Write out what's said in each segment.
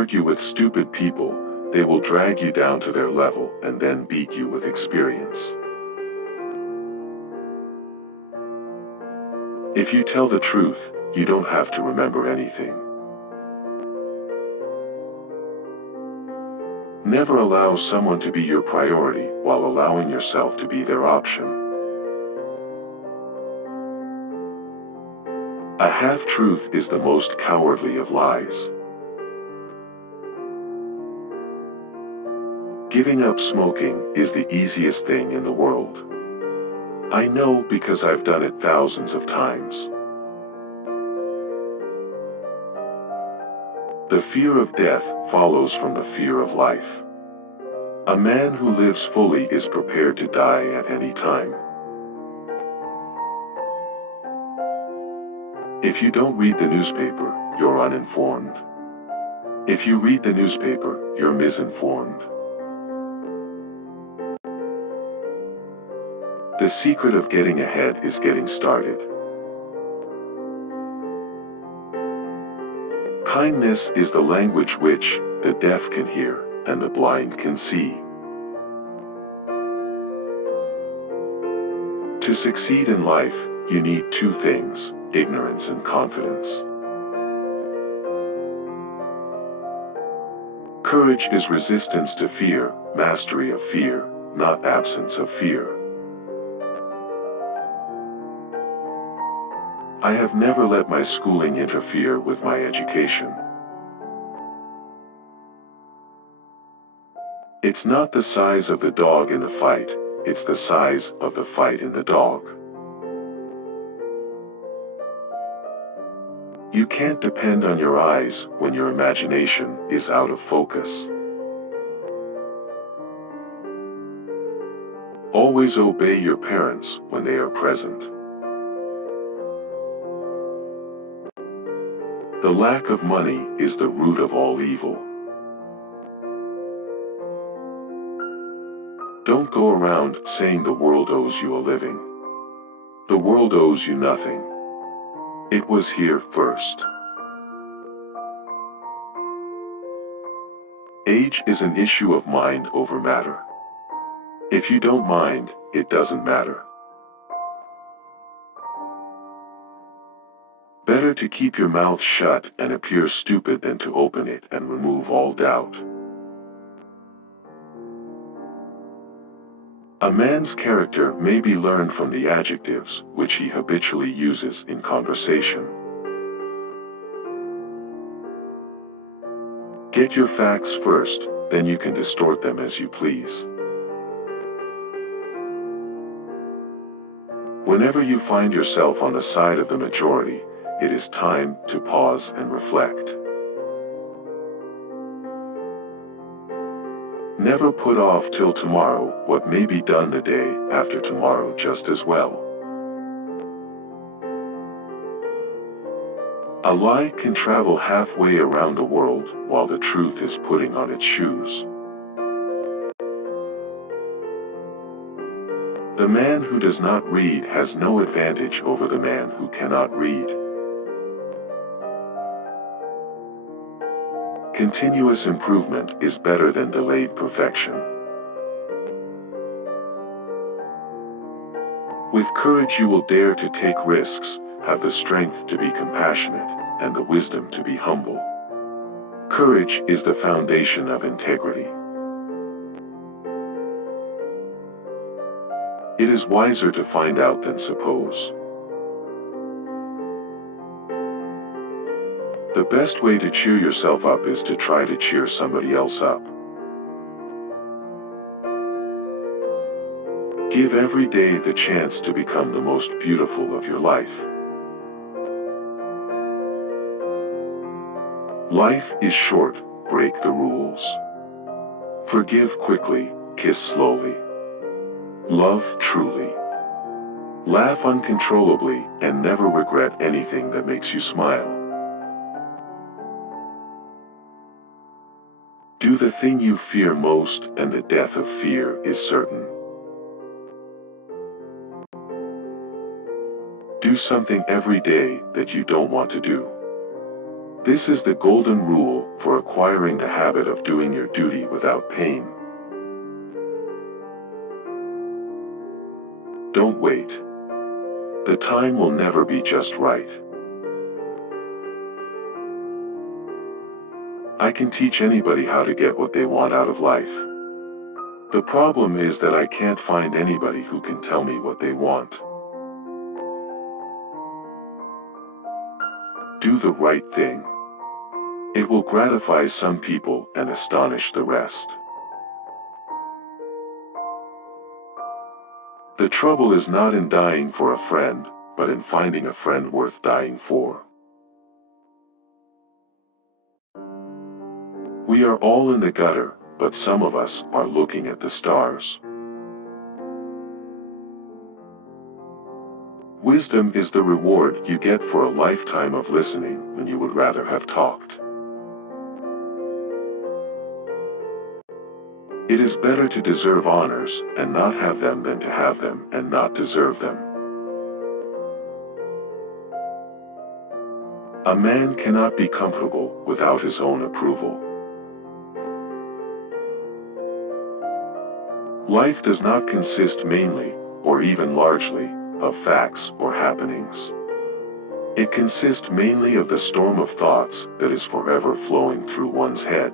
argue with stupid people, they will drag you down to their level and then beat you with experience. If you tell the truth, you don't have to remember anything. Never allow someone to be your priority while allowing yourself to be their option. A half-truth is the most cowardly of lies. Giving up smoking is the easiest thing in the world. I know because I've done it thousands of times. The fear of death follows from the fear of life. A man who lives fully is prepared to die at any time. If you don't read the newspaper, you're uninformed. If you read the newspaper, you're misinformed. The secret of getting ahead is getting started. Kindness is the language which the deaf can hear and the blind can see. To succeed in life, you need two things: ignorance and confidence. Courage is resistance to fear, mastery of fear, not absence of fear. I have never let my schooling interfere with my education. It's not the size of the dog in the fight, it's the size of the fight in the dog. You can't depend on your eyes when your imagination is out of focus. Always obey your parents when they are present. The lack of money is the root of all evil. Don't go around saying the world owes you a living. The world owes you nothing. It was here first. Age is an issue of mind over matter. If you don't mind, it doesn't matter. Better to keep your mouth shut and appear stupid than to open it and remove all doubt. A man's character may be learned from the adjectives which he habitually uses in conversation. Get your facts first, then you can distort them as you please. Whenever you find yourself on the side of the majority, it is time to pause and reflect. Never put off till tomorrow what may be done the day after tomorrow just as well. A lie can travel halfway around the world while the truth is putting on its shoes. The man who does not read has no advantage over the man who cannot read. Continuous improvement is better than delayed perfection. With courage you will dare to take risks, have the strength to be compassionate, and the wisdom to be humble. Courage is the foundation of integrity. It is wiser to find out than suppose. The best way to cheer yourself up is to try to cheer somebody else up. Give every day the chance to become the most beautiful of your life. Life is short, break the rules. Forgive quickly, kiss slowly. Love truly. Laugh uncontrollably and never regret anything that makes you smile. Do the thing you fear most and the death of fear is certain. Do something every day that you don't want to do. This is the golden rule for acquiring the habit of doing your duty without pain. Don't wait. The time will never be just right. I can teach anybody how to get what they want out of life. The problem is that I can't find anybody who can tell me what they want. Do the right thing. It will gratify some people and astonish the rest. The trouble is not in dying for a friend, but in finding a friend worth dying for. We are all in the gutter, but some of us are looking at the stars. Wisdom is the reward you get for a lifetime of listening when you would rather have talked. It is better to deserve honors and not have them than to have them and not deserve them. A man cannot be comfortable without his own approval. Life does not consist mainly, or even largely, of facts or happenings. It consists mainly of the storm of thoughts that is forever flowing through one's head.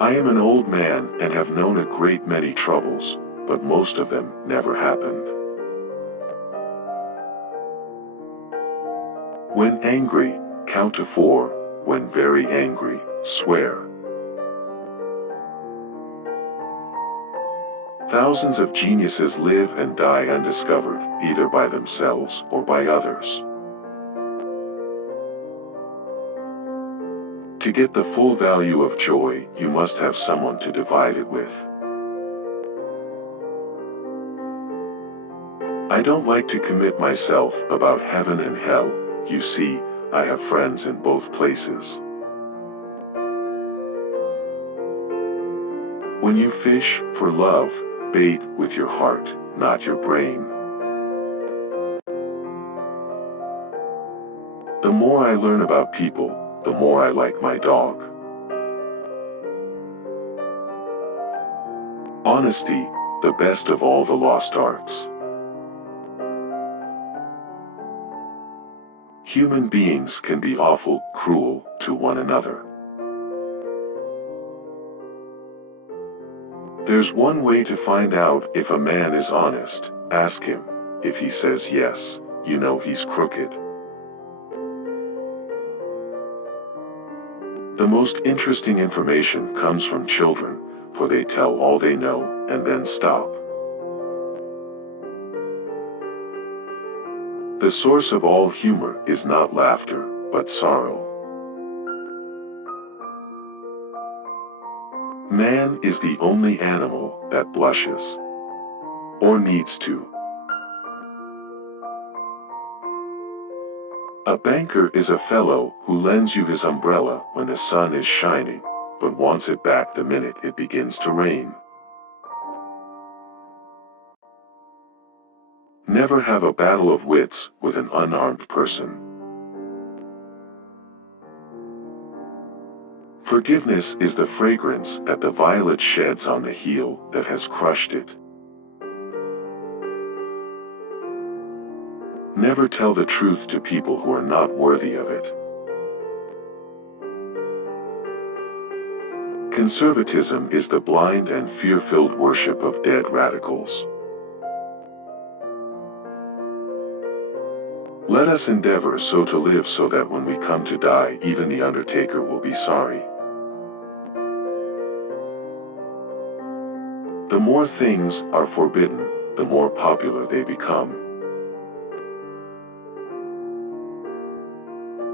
I am an old man and have known a great many troubles, but most of them never happened. When angry, count to 4, when very angry, swear. Thousands of geniuses live and die undiscovered, either by themselves or by others. To get the full value of joy, you must have someone to divide it with. I don't like to commit myself about heaven and hell. You see, I have friends in both places. When you fish for love, bait with your heart, not your brain. The more I learn about people, the more I like my dog. Honesty, the best of all the lost arts. Human beings can be awful cruel to one another. There's one way to find out if a man is honest. Ask him. If he says yes, you know he's crooked. The most interesting information comes from children, for they tell all they know and then stop. The source of all humor is not laughter, but sorrow. Man is the only animal that blushes, or needs to. A banker is a fellow who lends you his umbrella when the sun is shining, but wants it back the minute it begins to rain. Never have a battle of wits with an unarmed person. Forgiveness is the fragrance that the violet sheds on the heel that has crushed it. Never tell the truth to people who are not worthy of it. Conservatism is the blind and fear-filled worship of dead radicals. Let us endeavor so to live so that when we come to die, even the undertaker will be sorry. The more things are forbidden, the more popular they become.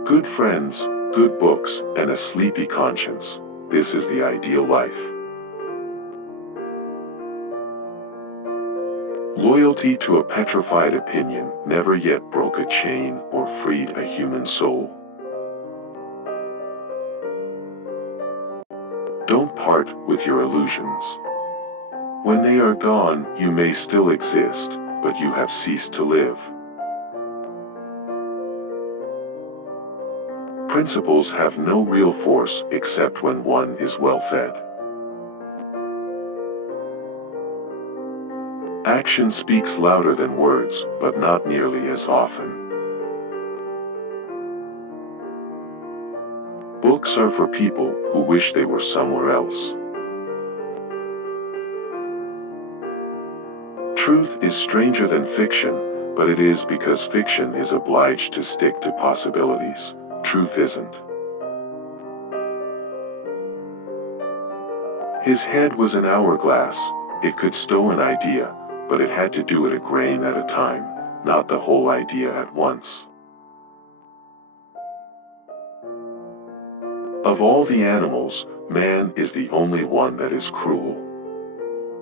Good friends, good books, and a sleepy conscience. This is the ideal life. Loyalty to a petrified opinion never yet broke a chain or freed a human soul. Don't part with your illusions. When they are gone, you may still exist, but you have ceased to live. Principles have no real force except when one is well fed. Action speaks louder than words, but not nearly as often. Books are for people who wish they were somewhere else. Truth is stranger than fiction, but it is because fiction is obliged to stick to possibilities. Truth isn't. His head was an hourglass. It could stow an idea, but it had to do it a grain at a time, not the whole idea at once. Of all the animals, man is the only one that is cruel.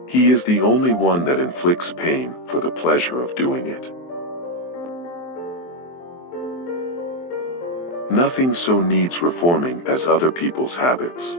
He is the only one that inflicts pain for the pleasure of doing it. Nothing so needs reforming as other people's habits.